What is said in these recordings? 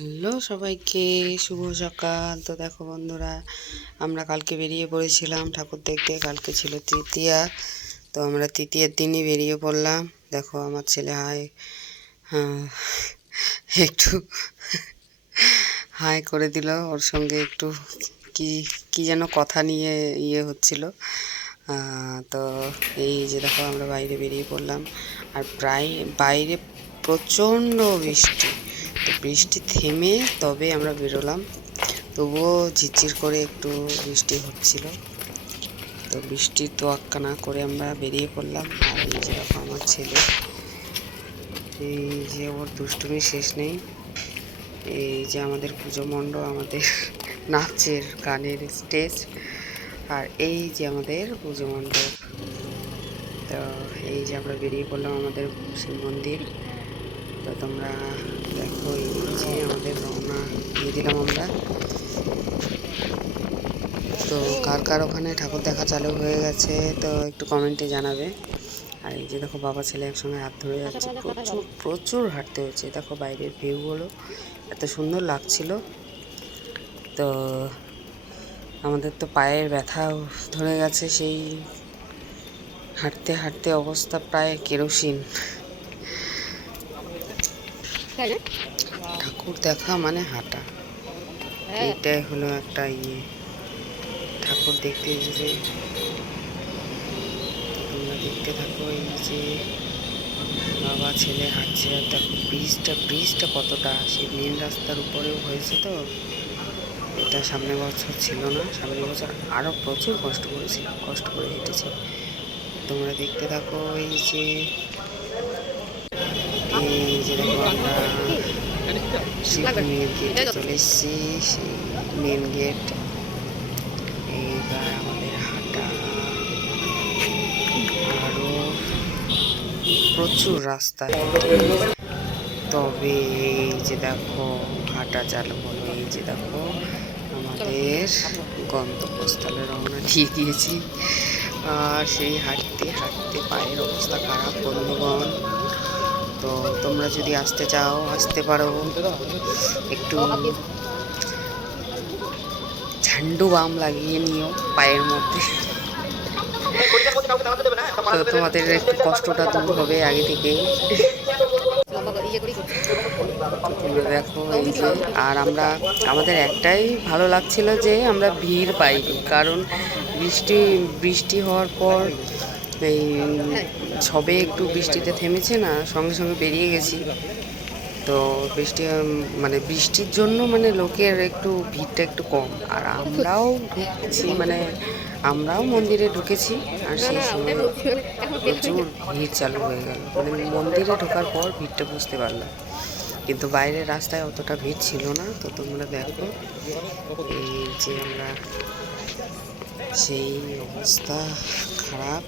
Hello সবাইকে, শুভ সকাল। তো দেখো বন্ধুরা, আমরা কালকে বেরিয়ে পড়েছিলাম। ঠাকুর দেখতে কালকে ছিল তৃতীয়া। তো আমরা তৃতীয়ার দিনই বেরিয়ে পড়লাম। দেখো আমার ছেলে, হাই হ্যাঁ একটু, হাই করে দিল। ওর সঙ্গে একটু কি কি যেন কথা নিয়ে ইয়ে হচ্ছিল। তো এই যে দেখো আমরা বাইরে বেরিয়ে পড়লাম। আর প্রায়, বাইরে প্রচণ্ড বৃষ্টি। তো বৃষ্টি থেমে তবে আমরা বেরোলাম। তবুও ঝিরঝির করে একটু বৃষ্টি হচ্ছিল। তো বৃষ্টির আক্কা না করে আমরা বেরিয়ে পড়লাম। আর এই যে আমার ছেলে, এই যে ওর দুষ্টুমি শেষ নেই। এই যে আমাদের পুজো মণ্ডপ, আমাদের নাচের গানের স্টেজ, আর এই যে আমাদের পুজো মণ্ডপ। তো এই যে আমরা বেরিয়ে পড়লাম আমাদের শিব মন্দির। তো তোমরা দেখো, এই যে আমাদের রওনা দিয়ে দিলাম আমরা। তো কার কার ওখানে ঠাকুর দেখা চালু হয়ে গেছে, তো একটু কমেন্টে জানাবে। আর এই যে দেখো, বাবা ছেলে একসঙ্গে হাত ধরে যাচ্ছে। প্রচুর প্রচুর হাঁটতে হয়েছে দেখো, বাইরের ভিউগুলো এত সুন্দর লাগছিল। তো আমাদের তো পায়ের ব্যথা ধরে গেছে, সেই হাঁটতে হাঁটতে অবস্থা প্রায় কেরোসিন। ঠাকুর দেখা মানে হাঁটা। এটাই হলো একটা ইয়ে। ঠাকুর দেখতে এসেছে তোমরা দেখতে থাকো এই যে বাবা ছেলে হাঁটছে আর দেখো ব্রিজটা ব্রিজটা কতটা? সেই মেন রাস্তার উপরেও হয়েছে তো। এটা সামনে বছর ছিল না সামনে বছর আরও প্রচুর কষ্ট করেছিল কষ্ট করে হেঁটেছে। তোমরা দেখতে থাকো এই যে আমরা গেটে চলে এসেছি সেই মেন গেট এইবার আমাদের হাঁটা প্রচুর রাস্তা তবে এই যে দেখো হাঁটা চালু হলো এই যে দেখো আমাদের গন্তব্যস্থলে রওনা দিয়ে দিয়েছি আর সেই হাঁটতে হাঁটতে পায়ের অবস্থা খারাপ, বন্ধুগণ। তো তোমরা যদি আসতে চাও, আসতে পারো। একটু ঝান্ডু বাম লাগিয়ে নিও পায়ের মধ্যে। তো তোমাদের একটু কষ্টটা দূর হবে আগে থেকে দেখো এই যে, আর আমরা, আমাদের একটাই ভালো লাগছিল যে আমরা ভিড় পাইনি, কারণ বৃষ্টি বৃষ্টি হওয়ার পর এই সবে একটু বৃষ্টিতে থেমেছে না, সঙ্গে সঙ্গে বেরিয়ে গেছি। তো বৃষ্টি মানে বৃষ্টির জন্য মানে লোকের একটু ভিড়টা একটু কম। আর আমরাও ঢুকছি মানে আমরাও মন্দিরে ঢুকেছি, আর সেই সময় প্রচুর ভিড় চালু হয়ে গেল। মানে মন্দিরে ঢোকার পর ভিড়টা বুঝতে পারলাম। কিন্তু বাইরের রাস্তায় অতটা ভিড় ছিল না। তো তোমরা দেখো, এই যে আমরা, সেই অবস্থা খারাপ।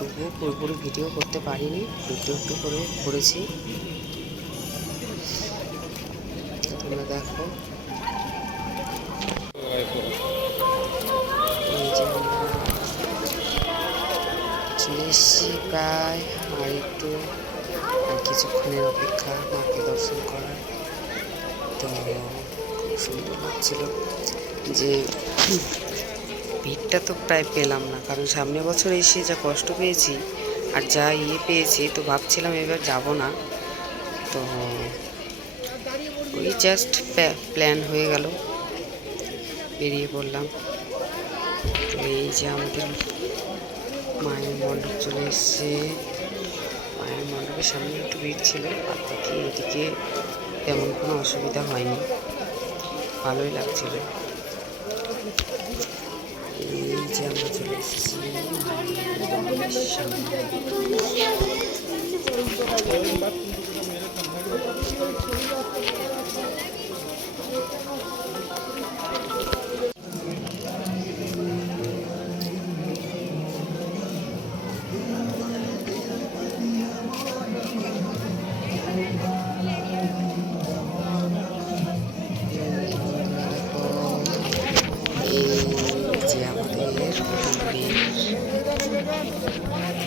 তবুও পুরোপুরি ভিডিও করতে পারিনি একটু একটু করে করেছি। তোমরা দেখো। প্রায় আর একটু আর কিছুক্ষণের অপেক্ষা মাকে দর্শন করার। তো খুব সুন্দর লাগছিল যে ভিড়টা তো প্রায় পেলাম না, কারণ সামনে বছর এসে যা কষ্ট পেয়েছি আর যা ইয়ে পেয়েছি, তো ভাবছিলাম এবার যাব না। তো ওই জাস্ট প্ল্যান হয়ে গেল, বেরিয়ে পড়লাম। তো এই যে আমাদের মায়ের মণ্ডপ চলে এসছে। মায়ের মণ্ডপের সামনে একটু ভিড় ছিল আর থেকে এদিকে তেমন কোনো অসুবিধা হয়নি। ভালোই লাগছিল। এই যে আমরা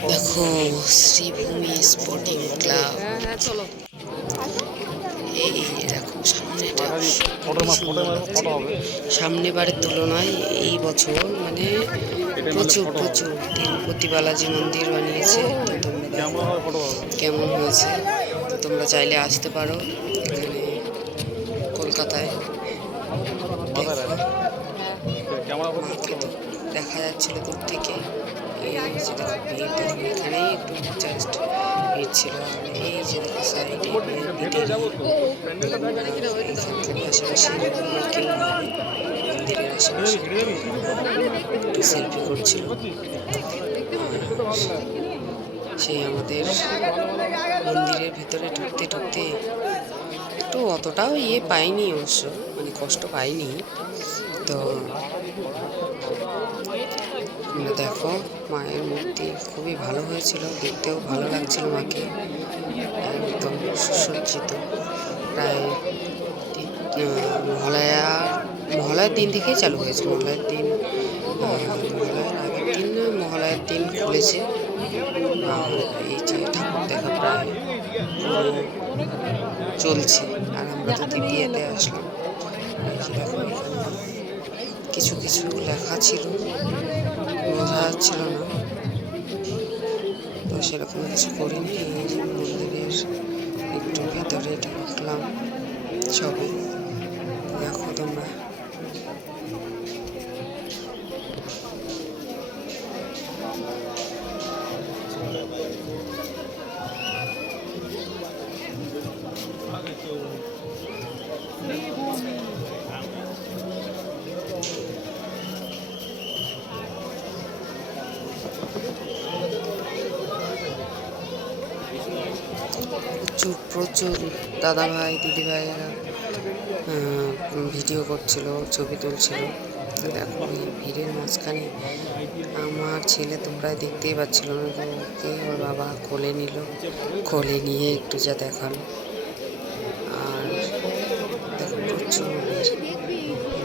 দেখো শ্রীভূমি স্পোর্টিং ক্লাব এই দেখো সামনে সামনে বারের তুলনায় এই বছর মানে প্রচুর প্রচুর তিরুপতি বালাজি মন্দির বানিয়েছে। তো তোমরা কেমন হয়েছে। তো তোমরা চাইলে আসতে পারো এখানে কলকাতায়। দেখো যাচ্ছিল দূর থেকে। এই যে দেখো ভিড় এখানেই একটু জাস্ট ভিড় ছিল। এই যে সাইডে আশেপাশে মন্দিরের আশেপাশে একটু সেলফি করছিল। সেই আমাদের মন্দিরের ভেতরে ঢুকতে ঢুকতে একটু অতটাও ইয়ে পাইনি অবশ্য মানে কষ্ট পাইনি। তো দেখো, মায়ের মূর্তি খুবই ভালো হয়েছিল, দেখতেও ভালো লাগছিল মাকে। একদম সুসজ্জিত। প্রায় মহালয়া, মহালয়ার দিন থেকেই চালু হয়েছে মহালয়ার দিন মহালয়ার আগের দিন না, মহালয়ার দিন খুলেছে। আর এই যে ঠাকুর দেখা প্রায় চলছে, আর আমরা তো দ্বিতীয়তে আসলাম। কিছু কিছু লেখা ছিল। বোঝা ছিল না। তো সেরকম কিছু করিনি। মন্দিরের একটু ভেতরে ঢুকলাম সবে। দেখো তোমরা। প্রচুর দাদা ভাই দিদি ভাইয়েরা ভিডিও করছিল, ছবি তুলছিল। দেখো, এই ভিড়ের মাঝখানে আমার ছেলে তোমরা দেখতেই পাচ্ছিল না ওকে ওর বাবা কোলে নিল, কোলে নিয়ে একটু যা দেখাল। আর দেখো, প্রচুর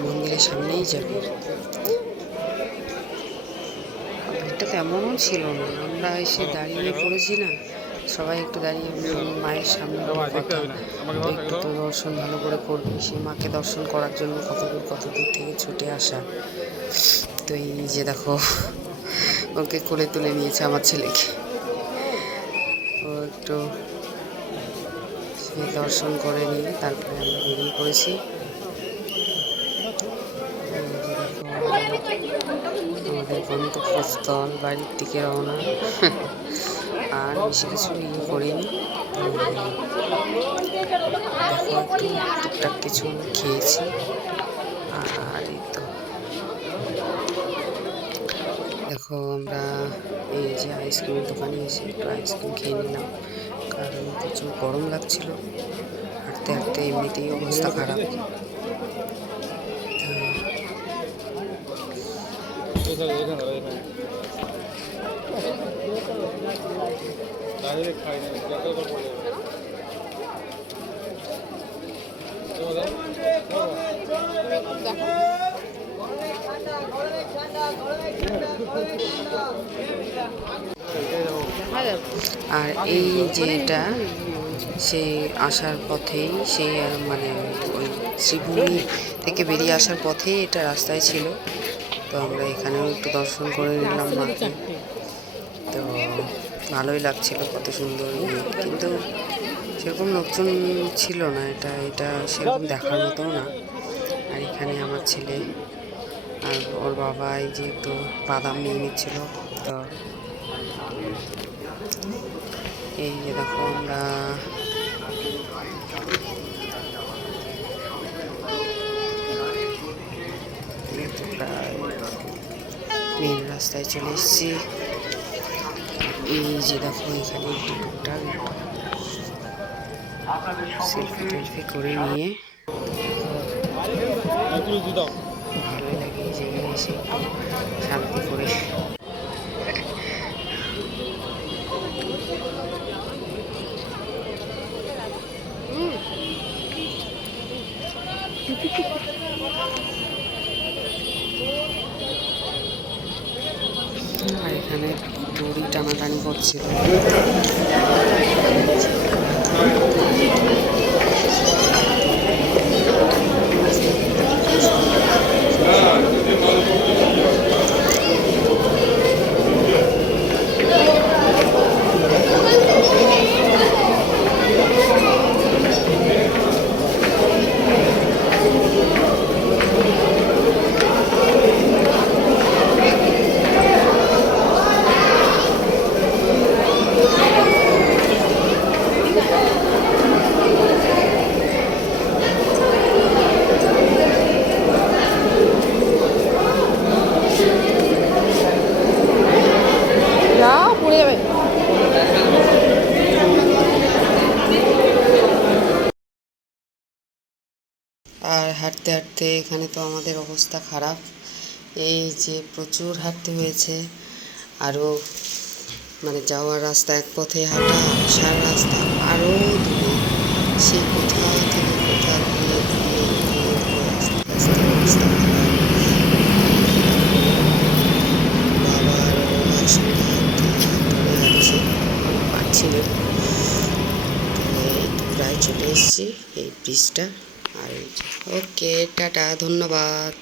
মন্দিরের সামনেই যাবে। ভিড়টা তেমনও ছিল না। আমরা এসে দাঁড়িয়ে পড়েছি না। সবাই একটু দাঁড়িয়ে মায়ের সামনে একটু তো দর্শন ভালো করে করবি সেই মাকে দর্শন করার জন্য কত দূর কত দূর থেকে ছুটে আসা। তো এই যে দেখো ওকে কোলে তুলে নিয়েছে আমার ছেলেকে। ও একটু সে দর্শন করে নিয়ে তারপরে আমরা বেরিয়ে পড়েছি। আমাদের গন্তব্যস্থল বাড়ির দিকে রওনা। আর বেশি কিছু ইয়ে করিনি। টুকটাক কিছু খেয়েছি। আর এই তো। দেখো আমরা এই যে আইসক্রিমের দোকানে এসে একটু আইসক্রিম খেয়ে নিলাম। কারণ প্রচুর গরম লাগছিল। হাঁটতে হাঁটতে এমনিতেই অবস্থা খারাপ। তা আর এই যে এটা, সেই আসার পথেই সেই মানে ওই শ্রীভূমি থেকে বেরিয়ে আসার পথেই এটা রাস্তায় ছিল। তো আমরা এখানেও একটু দর্শন করে নিলাম মাকে। তো ভালোই লাগছিল, কত সুন্দর। কিন্তু সেরকম লোকজন ছিল না, এটা এটা সেরকম দেখার মতো না আর এখানে আমার ছেলে আর ওর বাবা, এই যে একটু বাদাম নিয়ে নিচ্ছিল, তো এই যে দেখো আমরা মেন রাস্তায় চলে এসেছি এই যে দেখো, এখানে একটু টুকটাক সেলফি টেলফি করে নিয়ে ভালোই লাগে এই জায়গায় এসে শান্তি করে আর এখানে দড়ি টানাটানি করছিল যা পড়ে আর হাঁটতে হাঁটতে এখানে তো আমাদের অবস্থা খারাপ। এই যে প্রচুর হাঁটতে হয়েছে। আরও মানে যাওয়ার রাস্তা, এক পথে হাঁটা, আসার রাস্তা, আরও দূরে সে কোথা থেকে কোথা ঘুরে ঘুরে ঘুরে ঘুরে আস্তে আস্তে অবস্থা খারাপ বাবার আমার সঙ্গে হাঁটতে পড়ে যাচ্ছে পারছি না তো এই তো ব্রিজটা আর ওকে টাটা ধন্যবাদ